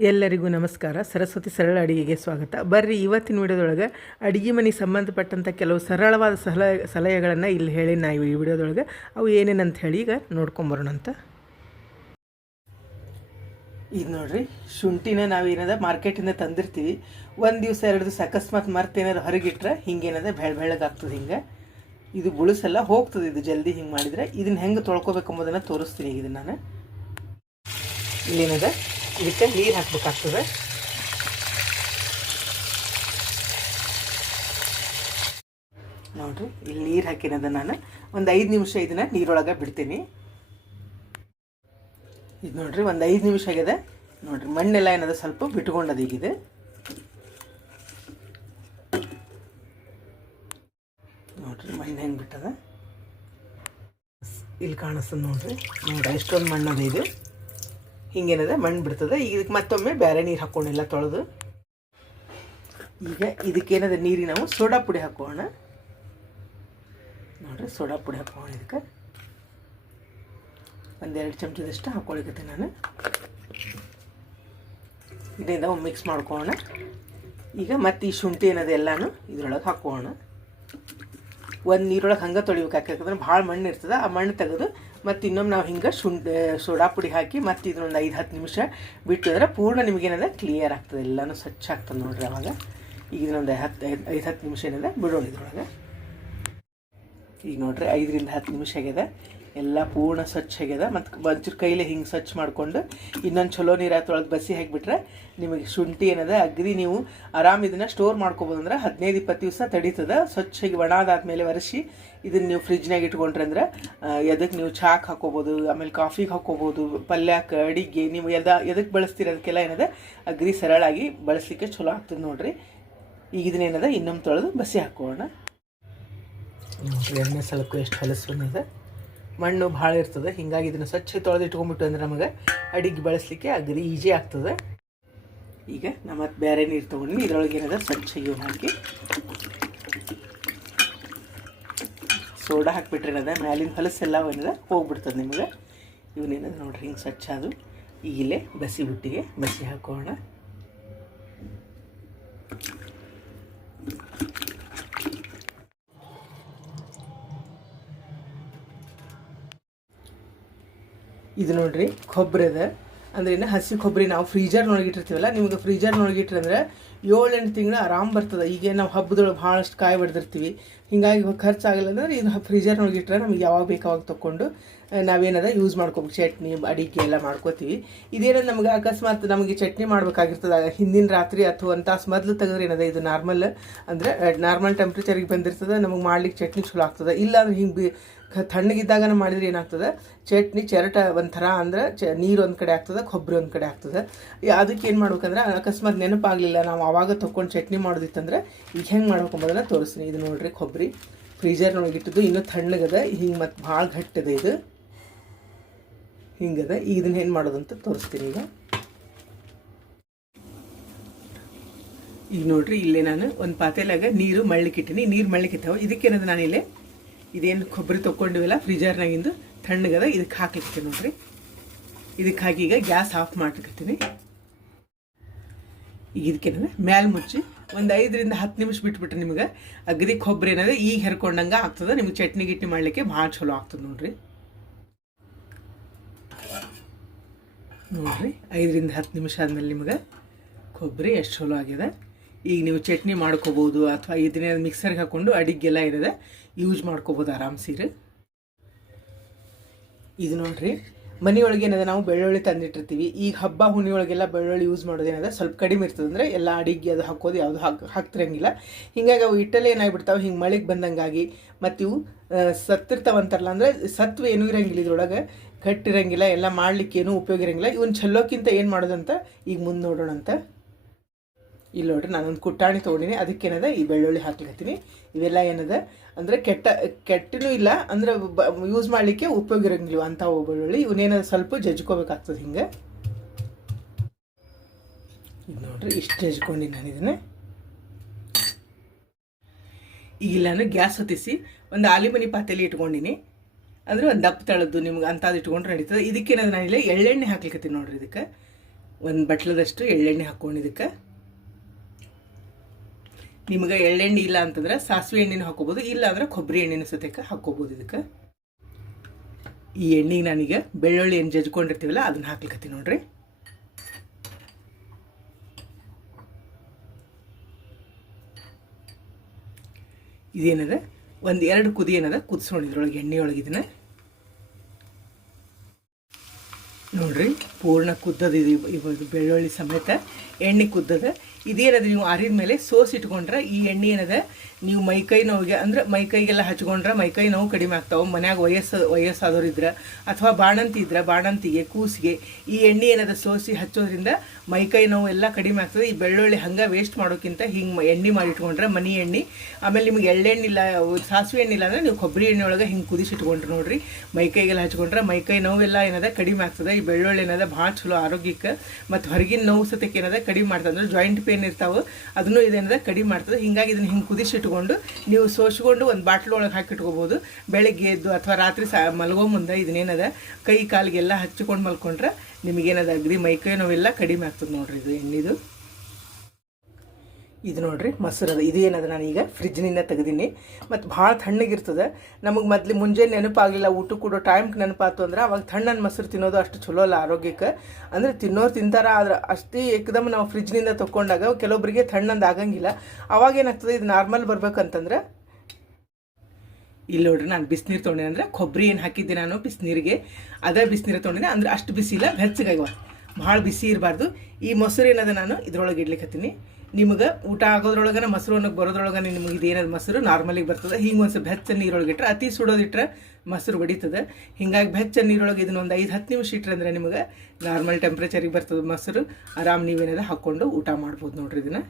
ಎಲ್ಲರಿಗೂ ನಮಸ್ಕಾರ. ಸರಸ್ವತಿ ಸರಳ ಅಡಿಗೆಗೆ ಸ್ವಾಗತ. ಬರ್ರಿ, ಇವತ್ತಿನ ವಿಡಿಯೋದೊಳಗೆ ಅಡುಗೆ ಮನೆಗೆ ಸಂಬಂಧಪಟ್ಟಂಥ ಕೆಲವು ಸರಳವಾದ ಸಲಹೆ ಸಲಹೆಗಳನ್ನು ಇಲ್ಲಿ ಹೇಳಿ ನಾವು ಈ ವಿಡಿಯೋದೊಳಗೆ ಅವು ಏನೇನಂತ ಹೇಳಿ ಈಗ ನೋಡ್ಕೊಂಬರೋಣಂತ ಇದು ನೋಡ್ರಿ, ಶುಂಠಿನ ನಾವೇನದ ಮಾರ್ಕೆಟಿಂದ ತಂದಿರ್ತೀವಿ. ಒಂದು ದಿವಸ, ಎರಡು ದಿವಸ ಅಕಸ್ಮಾತ್ ಮರ್ತು ಏನಾದ್ರು ಹೊರಗಿಟ್ರೆ ಹಿಂಗೇನದ ಬೆಳ್ ಬೆಳಗಾಗ್ತದೆ ಹಿಂಗೆ. ಇದು ಬುಳಿಸಲ್ಲ, ಹೋಗ್ತದೆ ಇದು ಜಲ್ದಿ ಹಿಂಗೆ ಮಾಡಿದರೆ. ಇದನ್ನ ಹೆಂಗೆ ತೊಳ್ಕೊಬೇಕು ಅಂಬೋದನ್ನು ತೋರಿಸ್ತೀನಿ ಈಗ ನಾನು. ಇಲ್ಲೇನದ ಇದಕ್ಕೆ ನೀರು ಹಾಕ್ಬೇಕಾಗ್ತದೆ. ನೋಡ್ರಿ, ಇಲ್ಲಿ ನೀರು ಹಾಕಿನದ ನಾನು ಒಂದು ಐದು ನಿಮಿಷ ಇದನ್ನು ನೀರೊಳಗೆ ಬಿಡ್ತೀನಿ. ಇದು ನೋಡಿರಿ, ಒಂದು ಐದು ನಿಮಿಷ ಆಗಿದೆ. ನೋಡಿರಿ, ಮಣ್ಣೆಲ್ಲ ಏನದ ಸ್ವಲ್ಪ ಬಿಟ್ಕೊಂಡದ ಈಗಿದೆ ನೋಡಿರಿ, ಮಣ್ಣು ಹೆಂಗೆ ಬಿಟ್ಟದ? ಇಲ್ಲಿ ಕಾಣಿಸ್ತದೆ ನೋಡಿರಿ. ನೋಡ್ರಿ, ಎಷ್ಟೊಂದು ಮಣ್ಣದ ಇದು. ಹಿಂಗೇನದ, ಮಣ್ಣು ಬಿಡ್ತದೆ. ಈಗ ಇದಕ್ಕೆ ಮತ್ತೊಮ್ಮೆ ಬೇರೆ ನೀರು ಹಾಕ್ಕೊಂಡಿಲ್ಲ ತೊಳೆದು. ಈಗ ಇದಕ್ಕೇನದ ನೀರಿಗೆ ನಾವು ಸೋಡಾ ಪುಡಿ ಹಾಕೋಣ. ನೋಡ್ರಿ, ಸೋಡಾ ಪುಡಿ ಹಾಕೋಣ ಇದಕ್ಕೆ. ಒಂದೆರಡು ಚಮಚದಷ್ಟು ಹಾಕ್ಕೊಳಿಕತ್ತೆ ನಾನು. ಇದರಿಂದ ಮಿಕ್ಸ್ ಮಾಡ್ಕೋಣ. ಈಗ ಮತ್ತು ಈ ಶುಂಠಿ ಏನದ ಎಲ್ಲನೂ ಇದ್ರೊಳಗೆ ಹಾಕೋಣ. ಒಂದು ನೀರೊಳಗೆ ಹಂಗೆ ತೊಳಿಬೇಕು ಯಾಕಂದ್ರೆ ಭಾಳ ಮಣ್ಣು ಇರ್ತದೆ. ಆ ಮಣ್ಣು ತೆಗೆದು ಮತ್ತು ಇನ್ನೊಮ್ಮೆ ನಾವು ಹಿಂಗೆ ಶುಂಠಿ, ಸೋಡಾ ಪುಡಿ ಹಾಕಿ ಮತ್ತು ಇದನ್ನೊಂದು ಐದು, ಹತ್ತು ನಿಮಿಷ ಬಿಟ್ಟಿದ್ರೆ ಪೂರ್ಣ ನಿಮಗೇನದ ಕ್ಲಿಯರ್ ಆಗ್ತದೆ. ಎಲ್ಲನೂ ಸ್ವಚ್ಛ ಆಗ್ತದೆ ನೋಡ್ರಿ ಅವಾಗ. ಈಗ ಇದನ್ನೊಂದು ಹತ್ತು, ಐದು ಐದು ಹತ್ತು ನಿಮಿಷ ಏನಿದೆ ಬಿಡೋಣ ಇದ್ರೊಳಗೆ. ಈಗ ನೋಡ್ರಿ ಐದರಿಂದ ಹತ್ತು ನಿಮಿಷ ಆಗ್ಯದ ಎಲ್ಲ ಪೂರ್ಣ ಸ್ವಚ್ಛ ಆಗ್ಯದ. ಮತ್ತು ಒಂಚೂರು ಕೈಲಿ ಹಿಂಗೆ ಸ್ವಚ್ಛ ಮಾಡಿಕೊಂಡು ಇನ್ನೊಂದು ಚಲೋ ನೀರು ಒಳಗೆ ಬಸಿ ಹಾಕಿಬಿಟ್ರೆ ನಿಮಗೆ ಶುಂಠಿ ಏನದ, ಅಗ್ರಿ ನೀವು ಆರಾಮ್ ಇದನ್ನು ಸ್ಟೋರ್ ಮಾಡ್ಕೊಬೋದು ಅಂದ್ರೆ ಹದಿನೈದು ಇಪ್ಪತ್ತು ದಿವಸ ತಡೀತದ. ಸ್ವಚ್ಛಗೆ ಒಣಾದಾದ್ಮೇಲೆ ಒರೆಸಿ ಇದನ್ನು ನೀವು ಫ್ರಿಜ್ನಾಗ ಇಟ್ಕೊಂಡ್ರೆ ಅಂದ್ರೆ ಎದಕ್ಕೆ ನೀವು ಚಾಕ್ ಹಾಕೋಬೋದು, ಆಮೇಲೆ ಕಾಫಿಗೆ ಹಾಕೋಬೋದು ಪಲ್ಯಕ್ಕೆ ಅಡಿಗೆ, ನೀವು ಎದ ಎದಕ್ಕೆ ಬಳಸ್ತೀರ ಅದಕ್ಕೆಲ್ಲ ಏನದ, ಅಗ್ರಿ ಸರಳಾಗಿ ಬಳಸಲಿಕ್ಕೆ ಚಲೋ ಆಗ್ತದೆ ನೋಡ್ರಿ. ಈಗ ಇದನ್ನೇನದ ಇನ್ನೊಂದು ತೊಳೆದು ಬಸಿ ಹಾಕೋಣ. ನೋಡ್ರಿ, ಎಣ್ಣೆ ಸಲಕ್ಕೂ ಎಷ್ಟು ಹಲಸು ಬಂದಿದೆ. ಮಣ್ಣು ಭಾಳ ಇರ್ತದೆ. ಹಿಂಗಾಗಿ ಇದನ್ನು ಸ್ವಚ್ಛ ತೊಳೆದು ಇಟ್ಕೊಂಡ್ಬಿಟ್ಟು ಅಂದ್ರೆ ನಮಗೆ ಅಡಿಗೆ ಬಳಸಲಿಕ್ಕೆ ಅಗದಿ ಈಜಿ ಆಗ್ತದೆ. ಈಗ ನಾ ಮತ್ತೆ ಬೇರೆ ನೀರು ತೊಗೊಂಡು ಇದ್ರೊಳಗೆ ಏನಾದ್ರೆ ಸ್ವಚ್ಛ ಇವು ಹಾಕಿ. ಸೋಡಾ ಹಾಕ್ಬಿಟ್ರೆ ಏನದ? ಮ್ಯಾಲಿನ ಹೊಲಸೆಲ್ಲ ಏನಿದೆ? ಹೋಗ್ಬಿಡ್ತದೆ ನಿಮಗೆ. ಇವನೇನದು ನೋಡ್ರಿ, ಹಿಂಗೆ ಸ್ವಚ್ಛ ಅದು ಈಗಲೇ ಬಸಿ ಬುಟ್ಟಿಗೆ ಬಸಿ ಹಾಕೋಣ. ಇದು ನೋಡ್ರಿ ಕೊಬ್ಬರಿ ಅದ ಅಂದ್ರೆ ಇನ್ನು ಹಸಿ ಕೊಬ್ಬರಿ ನಾವು ಫ್ರೀಜರ್ನೊಳಗೆ ಇಟ್ಟಿರ್ತೀವಲ್ಲ ನಿಮ್ಗೆ ಫ್ರೀಜರ್ನೊಳಗೆ ಇಟ್ರೆ ಏಳೆಂಟು ತಿಂಗಳು ಆರಾಮ್ ಬರ್ತದೆ. ಈಗ ನಾವು ಹಬ್ಬದೊಳಗೆ ಭಾಳಷ್ಟು ಕಾಯಿ ಬಡ್ದಿರ್ತೀವಿ. ಹಿಂಗಾಗಿ ಖರ್ಚಾಗಲ್ಲ ಅಂದ್ರೆ ಇದು ಫ್ರೀಜರ್ನೊಳಗೆ ಇಟ್ಟರೆ ನಮ್ಗೆ ಯಾವಾಗ ಬೇಕಾವಾಗ ಅವಾಗ ತೊಗೊಂಡು ನಾವೇನದ ಯೂಸ್ ಮಾಡ್ಕೋಬೇಕು. ಚಟ್ನಿ, ಅಡಿಗೆ ಎಲ್ಲ ಮಾಡ್ಕೋತೀವಿ. ಇದೇನೋ ನಮ್ಗೆ ಅಕಸ್ಮಾತ್ ನಮಗೆ ಚಟ್ನಿ ಮಾಡ್ಬೇಕಾಗಿರ್ತದೆ. ಹಿಂದಿನ ರಾತ್ರಿ ಅಥವಾ ಒಂದು ತಾಸು ಮೊದಲು ತೆಗೆದ್ರೆ ಏನದ? ಇದು ನಾರ್ಮಲ್ ಅಂದರೆ ನಾರ್ಮಲ್ ಟೆಂಪ್ರೇಚರಿಗೆ ಬಂದಿರ್ತದೆ, ನಮಗೆ ಮಾಡ್ಲಿಕ್ಕೆ ಚಟ್ನಿ ಚಲೋ ಆಗ್ತದೆ. ಇಲ್ಲ ಅಂದ್ರೆ ಹಿಂಗೆ ತಣ್ಣಗಿದ್ದಾಗ ಮಾಡಿದ್ರೆ ಏನಾಗ್ತದೆ? ಚಟ್ನಿ, ಚರಟ ಒಂಥರ ಅಂದ್ರೆ ಚ ನೀರು ಒಂದು ಕಡೆ ಆಗ್ತದೆ ಕೊಬ್ಬರಿ ಒಂದು ಕಡೆ ಆಗ್ತದೆ. ಅದಕ್ಕೆ ಏನು ಮಾಡ್ಬೇಕಂದ್ರೆ, ಅಕಸ್ಮಾತ್ ನೆನಪಾಗಲಿಲ್ಲ, ನಾವು ಆವಾಗ ತೊಗೊಂಡು ಚಟ್ನಿ ಮಾಡೋದಿತ್ತಂದ್ರೆ, ಈಗ ಹೆಂಗೆ ಮಾಡ್ಕೊಂಬೋದನ್ನ ತೋರಿಸ್ತೀನಿ. ಇದು ನೋಡಿರಿ ಕೊಬ್ಬರಿ ಫ್ರೀಜರ್ನೊಳಗೆ ಇಟ್ಟಿದ್ದು, ಇನ್ನೂ ತಣ್ಣಗದ, ಹಿಂಗೆ ಮತ್ತು ಭಾಳ ಗಟ್ಟಿದೆ ಇದು. ಹಿಂಗದ, ಈಗ ಇದನ್ನ ಏನು ಮಾಡೋದಂತ ತೋರಿಸ್ತೀನಿ ಈಗ. ಈಗ ನೋಡ್ರಿ, ಇಲ್ಲೇ ನಾನು ಒಂದು ಪಾತ್ರೆಲಾಗ ನೀರು ಮಳ್ಳಿಕ್ಕಿಟ್ಟಿನಿ ನೀರು ಮಳ್ಳಿಕ್ಕಿತ್ತಾವ ನಾನು ನಾನಿಲ್ಲೇ? ಇದೇನು ಕೊಬ್ಬರಿ ತೊಗೊಂಡಿವಲ್ಲ, ಫ್ರಿಜರ್ನಾಗಿಂದು ತಣ್ಣಗದ ಇದಕ್ಕೆ ಹಾಕ್ಲಿಕ್ಕೆ ನೋಡ್ರಿ. ಇದಕ್ಕೆ ಹಾಕಿ ಈಗ ಗ್ಯಾಸ್ ಆಫ್ ಮಾಡ್ಲಿಕ್ಕತ್ತೀನಿ ಈಗ ಇದಕ್ಕೇನದ ಮ್ಯಾಲೆ ಮುಚ್ಚಿ ಒಂದು ಐದರಿಂದ ಹತ್ತು ನಿಮಿಷ ಬಿಟ್ಬಿಟ್ರೆ ನಿಮ್ಗೆ ಅಗದಿ ಕೊಬ್ಬರಿ ಏನದ ಈಗ ಹೆರ್ಕೊಂಡಂಗೆ ಆಗ್ತದೆ, ನಿಮ್ಗೆ ಚಟ್ನಿ ಗಿಟ್ನಿ ಮಾಡಲಿಕ್ಕೆ ಭಾಳ ಚಲೋ ಆಗ್ತದೆ ನೋಡ್ರಿ. ನೋಡ್ರಿ, ಐದರಿಂದ ಹತ್ತು ನಿಮಿಷ ಆದಮೇಲೆ ನಿಮ್ಗೆ ಕೊಬ್ಬರಿ ಎಷ್ಟು ಚಲೋ ಆಗಿದೆ. ಈಗ ನೀವು ಚಟ್ನಿ ಮಾಡ್ಕೋಬೋದು ಅಥವಾ ಇದನ್ನೇ ಮಿಕ್ಸರ್ಗೆ ಹಾಕ್ಕೊಂಡು ಅಡಿಗೆಲ್ಲ ಇರೋದೆ ಯೂಸ್ ಮಾಡ್ಕೋಬೋದು ಆರಾಮ್ ಸೀರೆ. ಇದು ನೋಡ್ರಿ, ಮನೆಯೊಳಗೆ ಏನದ, ನಾವು ಬೆಳ್ಳುಳ್ಳಿ ತಂದಿಟ್ಟಿರ್ತೀವಿ. ಈಗ ಹಬ್ಬ ಹುಣ್ಣಿಯೊಳಗೆಲ್ಲ ಬೆಳ್ಳುಳ್ಳಿ ಯೂಸ್ ಮಾಡೋದೇನದ ಸ್ವಲ್ಪ ಕಡಿಮೆ ಇರ್ತದೆ ಅಂದರೆ ಎಲ್ಲ ಅಡಿಗೆ ಅದು ಹಾಕೋದು ಯಾವುದು ಹಾಕಿ, ಹಾಕ್ತಿರಂಗಿಲ್ಲ. ಹಿಂಗಾಗಿ ಅವು ಏನಾಗಿ ಏನಾಗ್ಬಿಡ್ತಾವೆ, ಹಿಂಗೆ ಮಳೆಗೆ ಬಂದಂಗಾಗಿ. ಮತ್ತು ಇವು ಸತ್ತಿರ್ತಾವಂತಾರಲ್ಲ ಅಂದರೆ ಸತ್ವ ಏನೂ ಇರಂಗಿಲ್ಲ ಇದ್ರೊಳಗೆ ಕಟ್ಟಿರಂಗಿಲ್ಲ ಎಲ್ಲ ಮಾಡ್ಲಿಕ್ಕೆ ಏನೂ ಉಪಯೋಗ ಇರಂಗಿಲ್ಲ. ಇವನ್ನ ಚೆಲ್ಲೋಕ್ಕಿಂತ ಏನು ಮಾಡೋದಂತ ಈಗ ಮುಂದೆ ನೋಡೋಣ ಅಂತ ಇಲ್ಲಿ ನೋಡ್ರಿ, ನಾನೊಂದು ಕುಟ್ಟಾಣಿ ತೊಗೊಂಡಿನಿ. ಅದಕ್ಕೇನದ, ಈ ಬೆಳ್ಳುಳ್ಳಿ ಹಾಕ್ಲಿಕತ್ತೀನಿ ಇವೆಲ್ಲ ಏನದ, ಅಂದರೆ ಕೆಟ್ಟ, ಕೆಟ್ಟನೂ ಇಲ್ಲ, ಅಂದರೆ ಯೂಸ್ ಮಾಡಲಿಕ್ಕೆ ಉಪಯೋಗ ಇರಂಗಿಲ್ಲ ಅಂಥವು ಬೆಳ್ಳುಳ್ಳಿ. ಇವನ್ನೇನದ, ಸ್ವಲ್ಪ ಜಜ್ಕೋಬೇಕಾಗ್ತದೆ ಹಿಂಗೆ. ಇದು ನೋಡ್ರಿ, ಇಷ್ಟು ಜಜ್ಕೊಂಡಿನಿ ನಾನು ಇದನ್ನು. ಈಗ ನಾನು ಗ್ಯಾಸ್ ಹೊತ್ತಿಸಿ, ಒಂದು ಆಲಿಮನಿ ಪಾತ್ರೆಲಿ ಇಟ್ಕೊಂಡಿನಿ. ಅಂದರೆ ಒಂದು ದಪ್ಪ ತಳದ್ದು ನಿಮ್ಗೆ ಅಂಥದ್ದು ಇಟ್ಕೊಂಡ್ರೆ ನಡೀತದೆ. ಇದಕ್ಕೇನದ ನಾನಿಲ್ಲ ಎಳ್ಳೆಣ್ಣೆ ಹಾಕ್ಲಿಕತ್ತೀನಿ ನೋಡ್ರಿ ಇದಕ್ಕೆ. ಒಂದು ಬಟ್ಲದಷ್ಟು ಎಳ್ಳೆಣ್ಣೆ ಹಾಕ್ಕೊಂಡು ಇದಕ್ಕೆ ನಿಮ್ಗೆ ಎಳ್ಳೆಣ್ಣೆ ಇಲ್ಲ ಅಂತಂದ್ರೆ ಸಾಸಿವೆ ಎಣ್ಣೆನ ಹಾಕೋಬೋದು ಇಲ್ಲ ಅಂದ್ರೆ ಕೊಬ್ಬರಿ ಎಣ್ಣೆನ ಸತೇಕ ಹಾಕೋಬೋದು ಇದಕ್ಕೆ. ಈ ಎಣ್ಣೆಗೆ ನಾನೀಗ ಬೆಳ್ಳುಳ್ಳಿ ಏನು ಜಜ್ಕೊಂಡಿರ್ತೀವಲ್ಲ, ಅದನ್ನ ಹಾಕ್ಲಿಕ್ಕೆ ನೋಡ್ರಿ. ಇದೇನದ? ಒಂದು ಎರಡು ಕುದಿ ಏನದ? ಕುದಿಸೋಣ ಇದ್ರೊಳಗೆ ಎಣ್ಣೆ ಒಳಗೆ ಇದನ್ನ. ನೋಡ್ರಿ, ಪೂರ್ಣ ಕುದ್ದದ ಇದು ಬೆಳ್ಳುಳ್ಳಿ ಸಮೇತ ಎಣ್ಣೆ ಕುದ್ದದ ಇದೇನದ ನೀವು ಆರಿದ ಮೇಲೆ ಸೋಸಿಟ್ಕೊಂಡ್ರೆ ಈ ಎಣ್ಣೆ ಏನದ ನೀವು ಮೈಕೈ ನೋವಿಗೆ, ಅಂದ್ರೆ ಮೈಕೈಗೆಲ್ಲ ಹಚ್ಕೊಂಡ್ರೆ ಮೈಕೈ ನೋವು ಕಡಿಮೆ ಆಗ್ತಾವೆ. ಮನ್ಯಾಗ ವಯಸ್ಸು ವಯಸ್ಸಾದವ್ರು ಇದ್ರೆ ಅಥವಾ ಬಾಣಂತಿ ಇದ್ರೆ ಬಾಣಂತಿಗೆ, ಕೂಸಿಗೆ, ಈ ಎಣ್ಣೆ ಏನದ ಸೋಸಿ ಹಚ್ಚೋದ್ರಿಂದ ಮೈಕೈ ನೋವು ಎಲ್ಲ ಕಡಿಮೆ ಆಗ್ತದೆ. ಈ ಬೆಳ್ಳುಳ್ಳಿ ಹಂಗೆ ವೇಸ್ಟ್ ಮಾಡೋಕ್ಕಿಂತ ಹಿಂಗೆ ಎಣ್ಣೆ ಮಾಡಿ ಇಟ್ಕೊಂಡ್ರೆ ಮನಿ ಎಣ್ಣೆ. ಆಮೇಲೆ ನಿಮ್ಗೆ ಎಳ್ಳೆಣ್ಣಿಲ್ಲ, ಸಾಸಿವೆ ಎಣ್ಣೆ ಇಲ್ಲ ಅಂದ್ರೆ ನೀವು ಕೊಬ್ಬರಿ ಎಣ್ಣೆ ಒಳಗೆ ಹಿಂಗೆ ಕುದಿಸಿಟ್ಕೊಂಡ್ರೆ ನೋಡ್ರಿ. ಮೈಕೈಗೆಲ್ಲ ಹಚ್ಕೊಂಡ್ರೆ ಮೈಕೈ ನೋವೆಲ್ಲ ಏನದ ಕಡಿಮೆ ಆಗ್ತದೆ. ಈ ಬೆಳ್ಳುಳ್ಳಿ ಏನದ ಭಾಳ ಚಲೋ ಆರೋಗ್ಯಕ್ಕೆ ಮತ್ತು ಹೊರಗಿನ ನೋವು ಸತಕ್ಕೆ ಏನದ ಕಡಿಮೆ ಮಾಡ್ತದೆ. ಅಂದ್ರೆ ಜಾಯಿಂಟ್ ಪೇನ್ ಇರ್ತಾವೆ. ಅದನ್ನು ಇದೇನದ ಕಡಿಮೆ ಮಾಡ್ತದೆ. ಹಿಂಗಾಗಿ ಇದನ್ನ ಹಿಂಗೆ ಕುದಿಸಿಟ್ಕೊಂಡು ನೀವು ಸೋಸ್ಕೊಂಡು ಒಂದು ಬಾಟ್ಲು ಒಳಗೆ ಹಾಕಿಟ್ಕೋಬೋದು ಬೆಳಗ್ಗೆ ಎದ್ದು ಅಥವಾ ರಾತ್ರಿ ಸಾ ಮಲಗೋ ಮುಂದೆ ಇದನ್ನೇನದ, ಕೈ ಕಾಲಿಗೆಲ್ಲ ಹಚ್ಚಿಕೊಂಡು ಮಲ್ಕೊಂಡ್ರೆ ನಿಮಗೇನದ ಅಗದಿ ಮೈಕೈ ನೋವೆಲ್ಲ ಕಡಿಮೆ ಆಗ್ತದೆ ನೋಡ್ರಿ ಇದು ಎಣ್ಣಿದು. ಇದು ನೋಡ್ರಿ ಮೊಸರು ಅದ ನಾನು ಈಗ ಫ್ರಿಜ್ನಿಂದ ತೆಗ್ದೀನಿ. ಮತ್ತು ಭಾಳ ತಣ್ಣಗಿರ್ತದೆ. ನಮಗೆ ಮೊದಲು ಮುಂಜಾನೆ ನೆನಪಾಗಲಿಲ್ಲ, ಊಟ ಕೊಡೋ ಟೈಮ್ಗೆ ನೆನಪಾಯ್ತು ಅಂದ್ರೆ ಅವಾಗ ತಣ್ಣನ ಮೊಸರು ತಿನ್ನೋದು ಅಷ್ಟು ಚಲೋ ಅಲ್ಲ ಆರೋಗ್ಯಕ್ಕೆ. ಅಂದರೆ ತಿನ್ನೋರು ತಿಂತಾರ, ಆದ್ರೆ ಅಷ್ಟೇ ಏಕದಮ್ ನಾವು ಫ್ರಿಜ್ನಿಂದ ತೊಗೊಂಡಾಗ ಕೆಲವೊಬ್ಬರಿಗೆ ತಣ್ಣಂದು ಆಗಂಗಿಲ್ಲ. ಅವಾಗ ಏನಾಗ್ತದೆ, ಇದು ನಾರ್ಮಲ್ ಬರ್ಬೇಕಂತಂದ್ರೆ ಇಲ್ಲಿ ನೋಡ್ರಿ ನಾನು ಬಿಸಿನೀರು ತೊಗೊಂಡೆ ಅಂದರೆ ಕೊಬ್ಬರಿ ಏನು ಹಾಕಿದ್ದೆ ನಾನು ಬಿಸಿನೀರಿಗೆ. ಅದೇ ಬಿಸಿನೀರು ತೊಗೊಂಡಿದ್ದೆ ಅಂದ್ರೆ ಅಷ್ಟು ಬಿಸಿ ಇಲ್ಲ ಬೆಚ್ಚಗಾಗಿವ ಭಾಳ ಬಿಸಿ ಇರಬಾರ್ದು. ಈ ಮೊಸರು ಏನದ ನಾನು ಇದ್ರೊಳಗೆ ಇಡ್ಲಿಕ್ಕತ್ತೀನಿ ನಿಮಗೆ ಊಟ ಆಗೋದ್ರೊಳಗನ ಮೊಸರು ಅನ್ನೋಕೆ ಬರೋದ್ರೊಳಗನೆ ನಿಮಗೆ ಇದೇನದು ಮೊಸರು ನಾರ್ಮಲಿಗೆ ಬರ್ತದೆ. ಹಿಂಗೆ ಒಂದು ಸ್ವಲ್ಪ ಬೆಚ್ಚ ನೀರೊಳಗೆ ಇಟ್ಟರೆ ಅತಿ ಸುಡೋದಿಟ್ರೆ ಮೊಸರು ಬಡಿತದೆ. ಹಿಂಗಾಗಿ ಬೆಚ್ಚ ನೀರೊಳಗೆ ಇದನ್ನ ಒಂದು ಐದು ಹತ್ತು ನಿಮಿಷ ಇಟ್ರೆ ಅಂದರೆ ನಿಮಗೆ ನಾರ್ಮಲ್ ಟೆಂಪ್ರೇಚರಿಗೆ ಬರ್ತದೆ ಮೊಸರು. ಆರಾಮ್ ನೀವೇನದ ಹಾಕ್ಕೊಂಡು ಊಟ ಮಾಡ್ಬೋದು ನೋಡ್ರಿ ಇದನ್ನು.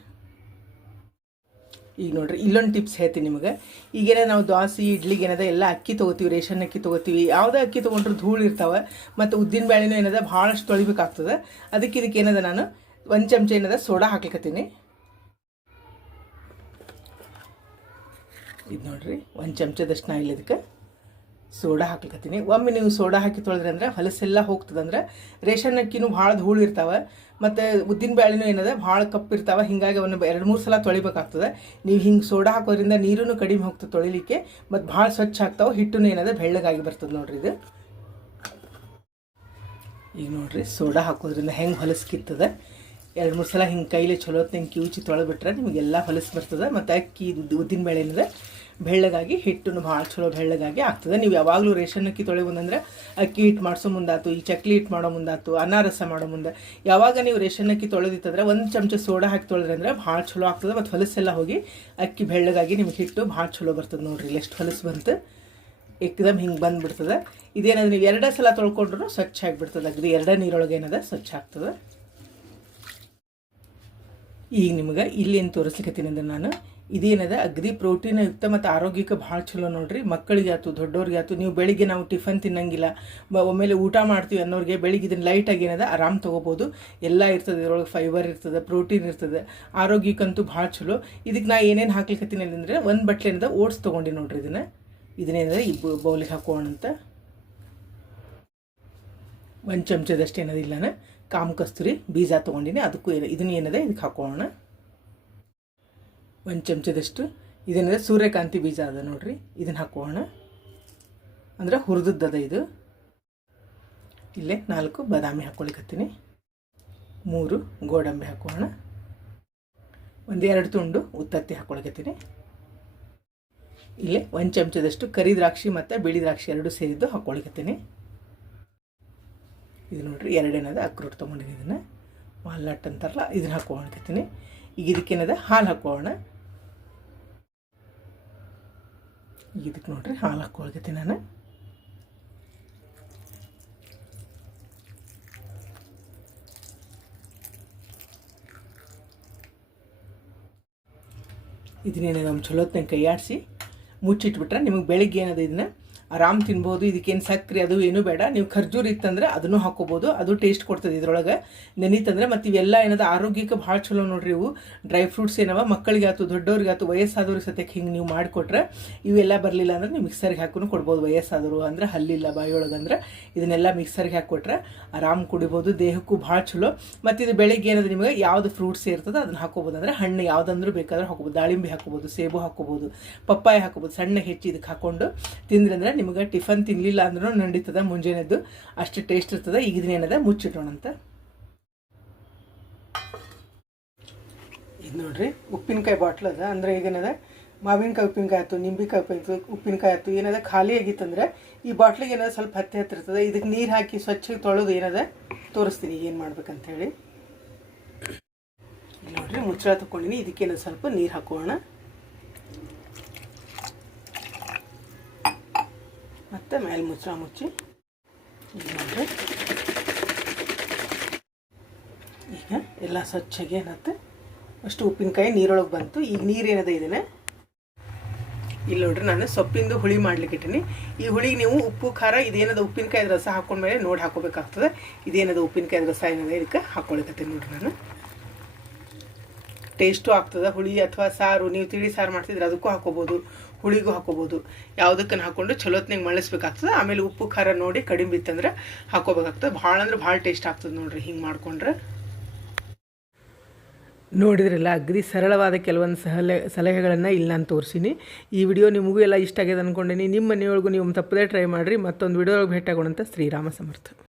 ಈಗ ನೋಡ್ರಿ ಇಲ್ಲೊಂದು ಟಿಪ್ಸ್ ಹೇಳ್ತೀನಿ ನಿಮಗೆ. ಈಗೇನ ನಾವು ದೋಸೆ ಇಡ್ಲಿಗೆ ಏನದ ಎಲ್ಲ ಅಕ್ಕಿ ತೊಗೋತೀವಿ, ರೇಷನ್ ಅಕ್ಕಿ ತೊಗೋತೀವಿ. ಯಾವುದೇ ಅಕ್ಕಿ ತೊಗೊಂಡ್ರು ಧೂಳು ಇರ್ತಾವೆ. ಮತ್ತು ಉದ್ದಿನ ಬೇಳೆನೂ ಏನದ ಭಾಳಷ್ಟು ತೊಳಿಬೇಕಾಗ್ತದೆ. ಅದಕ್ಕೆ ಇದಕ್ಕೆ ಏನದ ನಾನು ಒಂದು ಚಮಚ ಏನದ ಸೋಡಾ ಹಾಕ್ಲಿಕತ್ತೀನಿ. ಇದು ನೋಡಿರಿ, ಒಂದು ಚಮಚದಷ್ಟು ನಾ ಇಲ್ಲಿ ಇದಕ್ಕೆ ಸೋಡಾ ಹಾಕ್ಲಿಕತ್ತೀನಿ. ಒಮ್ಮೆ ನೀವು ಸೋಡಾ ಹಾಕಿ ತೊಳೆದ್ರಿ ಅಂದ್ರೆ ಹೊಲಸೆಲ್ಲ ಹೋಗ್ತದಂದ್ರೆ ರೇಷನ್ ಅಕ್ಕಿನೂ ಭಾಳ ಧೂಳು ಇರ್ತಾವೆ, ಮತ್ತು ಉದ್ದಿನ ಬ್ಯಾಳಿನೂ ಏನದ, ಭಾಳ ಕಪ್ಪು ಇರ್ತಾವೆ, ಹಿಂಗಾಗಿ ಅವನ್ನ ಎರಡು ಮೂರು ಸಲ ತೊಳಿಬೇಕಾಗ್ತದೆ. ನೀವು ಹಿಂಗೆ ಸೋಡಾ ಹಾಕೋದ್ರಿಂದ ನೀರೂ ಕಡಿಮೆ ಹೋಗ್ತದೆ ತೊಳಿಲಿಕ್ಕೆ, ಮತ್ತು ಭಾಳ ಸ್ವಚ್ಛ ಆಗ್ತಾವೆ ಹಿಟ್ಟು ಏನದ ಬೆಳ್ಳಗಾಗಿ ಬರ್ತದೆ ನೋಡ್ರಿ ಇದು. ಈಗ ನೋಡ್ರಿ, ಸೋಡಾ ಹಾಕೋದ್ರಿಂದ ಹೆಂಗೆ ಹೊಲಸು ಕಿತ್ತದ? ಎರಡು ಮೂರು ಸಲ ಹಿಂಗೆ ಕೈಲಿ ಚಲೋ ಹಿಂಗೆ ಕಿವುಚಿ ತೊಳೆದ್ಬಿಟ್ರೆ ನಿಮಗೆಲ್ಲ ಹೊಲಸು ಬರ್ತದೆ, ಮತ್ತು ಅಕ್ಕಿ ಉದ್ದಿನ ಬೇಳೆ ಏನದ ಬೆಳ್ಳಗಾಗಿ, ಹಿಟ್ಟನ್ನು ಭಾಳ ಚಲೋ ಬೆಳ್ಳಗಾಗಿ ಆಗ್ತದೆ. ನೀವು ಯಾವಾಗಲೂ ರೇಷನ್ ಅಕ್ಕಿ ತೊಳೆ ಮುಂದಂದ್ರೆ ಅಕ್ಕಿ ಹಿಟ್ಟು ಮಾಡಿಸೋ ಮುಂದಾತು ಈ ಚಕ್ಲಿ ಹಿಟ್ಟು ಮಾಡೋ ಮುಂದಾತು ಅನಾರಸ ಮಾಡೋ ಮುಂದೆ. ಯಾವಾಗ ನೀವು ರೇಷನ್ ಅಕ್ಕಿ ತೊಳೆದಿತ್ತಂದ್ರೆ ಒಂದು ಚಮಚ ಸೋಡಾ ಹಾಕಿ ತೊಳೆದ್ರೆ ಅಂದ್ರೆ ಭಾಳ ಚಲೋ ಆಗ್ತದೆ. ಮತ್ತು ಹೊಲಸೆಲ್ಲ ಹೋಗಿ ಅಕ್ಕಿ ಬೆಳ್ಳಗಾಗಿ ನಿಮ್ಗೆ ಹಿಟ್ಟು ಭಾಳ ಚಲೋ ಬರ್ತದೆ ನೋಡ್ರಿ. ಇಲ್ಲಿ ಎಷ್ಟು ಹೊಲಸು ಬಂತು. ಏಕದಮ್ ಹಿಂಗೆ ಬಂದುಬಿಡ್ತದೆ. ಇದೇನಾದ್ರೆ ನೀವು ಎರಡೇ ಸಲ ತೊಳ್ಕೊಂಡ್ರು ಸ್ವಚ್ಛ ಆಗಿಬಿಡ್ತದೆ. ಅಗ್ರಿ ಎರಡೇ ನೀರೊಳಗೆ ಏನದ? ಸ್ವಚ್ಛ ಆಗ್ತದೆ. ಈಗ ನಿಮ್ಗೆ ಇಲ್ಲಿ ಏನು ತೋರಿಸ್ಲಿಕ್ಕೆ ನಾನು ಇದೇನದ? ಅಗ್ದಿ ಪ್ರೋಟೀನ್ ಯುಕ್ತ ಮತ್ತು ಆರೋಗ್ಯಕ್ಕೆ ಭಾಳ ಚಲೋ ನೋಡ್ರಿ. ಮಕ್ಕಳಿಗೆ ಆಯ್ತು ದೊಡ್ಡವ್ರಿಗೆ ಆಯ್ತು ನೀವು ಬೆಳಿಗ್ಗೆ ನಾವು ಟಿಫನ್ ತಿನ್ನಂಗಿಲ್ಲ. ಒಮ್ಮೆಲೆ ಊಟ ಮಾಡ್ತೀವಿ ಅನ್ನೋರಿಗೆ ಬೆಳಿಗ್ಗೆ ಇದನ್ನ ಲೈಟಾಗಿ ಏನದ? ಆರಾಮ್ ತೊಗೋಬೋದು. ಎಲ್ಲ ಇರ್ತದೆ, ಇದ್ರೊಳಗೆ ಫೈಬರ್ ಇರ್ತದೆ ಪ್ರೋಟೀನ್ ಇರ್ತದೆ. ಆರೋಗ್ಯಕ್ಕಂತೂ ಭಾಳ ಚಲೋ. ಇದಕ್ಕೆ ನಾ ಏನೇನು ಹಾಕ್ಲಿಕ್ಕತ್ತೀನಿ ಅಂದರೆ ಒಂದು ಬಟ್ಲಿಂದ ಓಟ್ಸ್ ತೊಗೊಂಡು ನೋಡ್ರಿ ಇದನ್ನು. ಇದನ್ನೇನದ ಈ ಬೌಲಿಗೆ ಹಾಕೋಣ ಅಂತ. ಒಂದು ಚಮಚದಷ್ಟು ಏನದಿಲ್ಲನ ಕಾಮ ಕಸ್ತೂರಿ ಬೀಜ ತೊಗೊಂಡಿನಿ. ಅದಕ್ಕೂ ಇದನ್ನ ಏನದೆ? ಇದಕ್ಕೆ ಹಾಕೋಣ. ಒಂದು ಚಮಚದಷ್ಟು ಇದೇನಿದೆ ಸೂರ್ಯಕಾಂತಿ ಬೀಜ ಅದ ನೋಡ್ರಿ ಇದನ್ನ ಹಾಕೋಣ. ಅಂದ್ರೆ ಹುರಿದದ್ದದ ಇದು. ಇಲ್ಲೇ ನಾಲ್ಕು ಬಾದಾಮಿ ಹಾಕ್ಕೊಳಿಕತ್ತೀನಿ ಮೂರು ಗೋಡಂಬಿ ಹಾಕೋಣ. ಒಂದೆರಡು ತುಂಡು ಉತ್ತತ್ತಿ ಹಾಕ್ಕೊಳಕತ್ತೀನಿ ಇಲ್ಲೇ ಒಂದು ಚಮಚದಷ್ಟು ಕರಿ ದ್ರಾಕ್ಷಿ ಮತ್ತು ಬಿಳಿ ದ್ರಾಕ್ಷಿ ಎರಡು ಸೇರಿದ್ದು ಹಾಕ್ಕೊಳಿಕತ್ತೀನಿ ಇದು ನೋಡ್ರಿ ಎರಡೇನದ ಅಕ್ರೂಟ್ ತೊಗೊಂಡಿದ್ದೀನಿ ಇದನ್ನು. ವಾಲ್ನಟ್ ಅಂತಾರಲ್ಲ ಇದನ್ನ ಹಾಕ್ಕೊಳಕತ್ತೀನಿ ಈಗ ಇದಕ್ಕೇನದ? ಹಾಲು ಹಾಕೋಣ ಈಗ ಇದಕ್ಕೆ ನೋಡ್ರಿ, ಹಾಲು ಹಾಕ್ಕೊಳ್ತೈತಿ ನಾನು. ಇದನ್ನೇನು ನಮ್ಮ ಚಲೋತ್ನ ಕೈ ಆಡಿಸಿ ಮುಚ್ಚಿಟ್ಬಿಟ್ರೆ ನಿಮಗೆ ಬೆಳಿಗ್ಗೆ ಏನದು ಇದನ್ನ ಆರಾಮ್ ತಿನ್ಬೋದು, ಇದಕ್ಕೇನು ಸಕ್ಕರೆ ಅದು ಏನೂ ಬೇಡ. ನೀವು ಖರ್ಜೂರ್ ಇತ್ತಂದ್ರೆ ಅದನ್ನು ಹಾಕೋಬೋದು. ಅದು ಟೇಸ್ಟ್ ಕೊಡ್ತದೆ ಇದ್ರೊಳಗೆ. ನೆನೀತಂದ್ರೆ ಮತ್ತು ಇವೆಲ್ಲ ಏನದ ಆರೋಗ್ಯಕ್ಕೆ ಭಾಳ ಚಲೋ ನೋಡ್ರಿ ಇವು. ಡ್ರೈ ಫ್ರೂಟ್ಸ್ ಏನವ ಮಕ್ಕಳಿಗೆ ಆಯ್ತು ದೊಡ್ಡವ್ರಿಗೆ ಆಯ್ತು ವಯಸ್ಸಾದವ್ರಿಗೆ ಸತ್ಯಕ್ಕೆ ಹಿಂಗೆ ನೀವು ಮಾಡಿಕೊಟ್ರೆ ಇವೆಲ್ಲ ಬರಲಿಲ್ಲ ಅಂದ್ರೆ ನೀವು ಮಿಕ್ಸರ್ಗೆ ಹಾಕೊಂಡು ಕೊಡ್ಬೋದು. ವಯಸ್ಸಾದವರು ಅಂದ್ರೆ ಹಲ್ಲಿಲ್ಲ, ಬಾಯಿಯೊಳಗೆ ಅಂದ್ರೆ ಇದನ್ನೆಲ್ಲ ಮಿಕ್ಸರ್ಗೆ ಹಾಕಿಕೊಟ್ರೆ ಆರಾಮ್ ಕುಡಿಬೋದು, ದೇಹಕ್ಕೂ ಭಾಳ ಚಲೋ. ಮತ್ತು ಇದು ಬೆಳಿಗ್ಗೆ ಏನಾದ್ರೆ ನಿಮಗೆ ಯಾವ್ದು ಫ್ರೂಟ್ಸ್ ಇರ್ತದೆ ಅದನ್ನ ಹಾಕೋಬೋದು. ಅಂದ್ರೆ ಹಣ್ಣು ಯಾವುದಂದ್ರೂ ಬೇಕಾದ್ರೆ ಹಾಕೋಬೋದು. ದಾಳಿಂಬೆ ಹಾಕೋಬೋದು, ಸೇಬು ಹಾಕೋಬೋದು, ಪಪ್ಪಾಯ ಹಾಕೋಬೋದು, ಸಣ್ಣ ಹೆಚ್ಚಿ ಇದಕ್ಕೆ ಹಾಕೊಂಡು ತಿಂದ್ರೆ ಅಂದ್ರೆ ನಿಮಗೆ ಟಿಫನ್ ತಿನ್ನಲಿಲ್ಲ ಅಂದ್ರೂ ನಡೀತದ, ಮುಂಜಾನೆದ್ದು ಅಷ್ಟು ಟೇಸ್ಟ್ ಇರ್ತದೆ ಈಗ ಇದನ್ನೇನದ ಮುಚ್ಚಿಡೋಣಂತ ಇದು ನೋಡ್ರಿ, ಉಪ್ಪಿನಕಾಯಿ ಬಾಟ್ಲ್ ಅದ. ಅಂದ್ರೆ ಈಗೇನದ ಮಾವಿನಕಾಯಿ ಉಪ್ಪಿನಕಾಯಿ ಆಯಿತು, ನಿಂಬಿಕಾಯಿ ಉಪ್ಪಿನ ಉಪ್ಪಿನಕಾಯಿ ಆಯಿತು, ಏನದ ಖಾಲಿ ಆಗಿತ್ತಂದ್ರೆ ಈ ಬಾಟ್ಲಿಗೆ ಏನದ ಸ್ವಲ್ಪ ಹತ್ತಿ ಹತ್ತಿರ್ತದೆ. ಇದಕ್ಕೆ ನೀರು ಹಾಕಿ ಸ್ವಚ್ಛಗೆ ತೊಳೆದು ಏನದ, ತೋರಿಸ್ತೀನಿ ಈಗ ಏನು ಮಾಡ್ಬೇಕಂತ ಹೇಳಿ ನೋಡ್ರಿ, ಮುಚ್ಚಳ ತಗೊಂಡಿನಿ ಇದಕ್ಕೇನೋ ಸ್ವಲ್ಪ ನೀರು ಹಾಕೋಣ. ಮತ್ತು ಮೇಲೆ ಮುಚ್ಚಳ ಮುಚ್ಚಿ. ನೋಡ್ರಿ. ಈಗ ಎಲ್ಲ ಸ್ವಚ್ಛಗೆ ಏನತ್ತೆ ಅಷ್ಟು ಉಪ್ಪಿನಕಾಯಿ ನೀರೊಳಗೆ ಬಂತು. ಈಗ ನೀರೇನದ ಇದನ್ನ? ಇಲ್ಲಿ ನೋಡ್ರಿ ನಾನು ಸೊಪ್ಪಿಂದು ಹುಳಿ ಮಾಡ್ಲಿಕ್ಕೆ ಇಟ್ಟಿನಿ. ಈ ಹುಳಿಗೆ ನೀವು ಉಪ್ಪು, ಖಾರ, ಇದೇನದ ಉಪ್ಪಿನಕಾಯಿ ರಸ ಹಾಕೊಂಡ್ಮೇಲೆ ನೋಡಿ ಹಾಕೋಬೇಕಾಗ್ತದೆ. ಇದೇನದ ಉಪ್ಪಿನಕಾಯಿ ರಸ ಏನದ ಇದಕ್ಕೆ ಹಾಕ್ಕೊಳಕತ್ತೀನಿ ನೋಡ್ರಿ ನಾನು. ಟೇಸ್ಟು ಆಗ್ತದೆ? ಹುಳಿ ಅಥವಾ ಸಾರು? ನೀವು ತಿಳಿ ಸಾರು ಮಾಡ್ತಿದ್ರೆ ಅದಕ್ಕೂ ಹಾಕೋಬೋದು. ಹುಳಿಗೂ ಹಾಕೋಬೋದು. ಯಾವುದಕ್ಕನ್ನು ಹಾಕೊಂಡು ಚಲೋತ್ನಾಗ ಮಳಿಸ್ಬೇಕಾಗ್ತದೆ. ಆಮೇಲೆ ಉಪ್ಪು, ಖಾರ ನೋಡಿ ಕಡಿಮೆ ಬಿತ್ತಂದ್ರೆ ಹಾಕೋಬೇಕಾಗ್ತದೆ. ಭಾಳ ಅಂದ್ರೆ ಭಾಳ ಟೇಸ್ಟ್ ಆಗ್ತದೆ ನೋಡ್ರಿ ಹಿಂಗೆ ಮಾಡ್ಕೊಂಡ್ರೆ. ನೋಡಿದ್ರಲ್ಲ, ಅಗ್ರಿ ಸರಳವಾದ ಕೆಲವೊಂದು ಸಲಹೆ ಸಲಹೆಗಳನ್ನು ಇಲ್ಲಿ ನಾನು ತೋರಿಸೀನಿ. ಈ ವಿಡಿಯೋ ನಿಮಗೂ ಎಲ್ಲ ಇಷ್ಟ ಆಗ್ಯದ ಅಂದ್ಕೊಂಡೇನಿ ನಿಮ್ಮ ಮನೆಯೊಳಗೂ ನೀವು ತಪ್ಪದೇ ಟ್ರೈ ಮಾಡಿರಿ. ಮತ್ತೊಂದು ವಿಡಿಯೋ ಭೇಟಿಯಾಗೋಣಂತ ಶ್ರೀರಾಮ ಸಮರ್ಥ.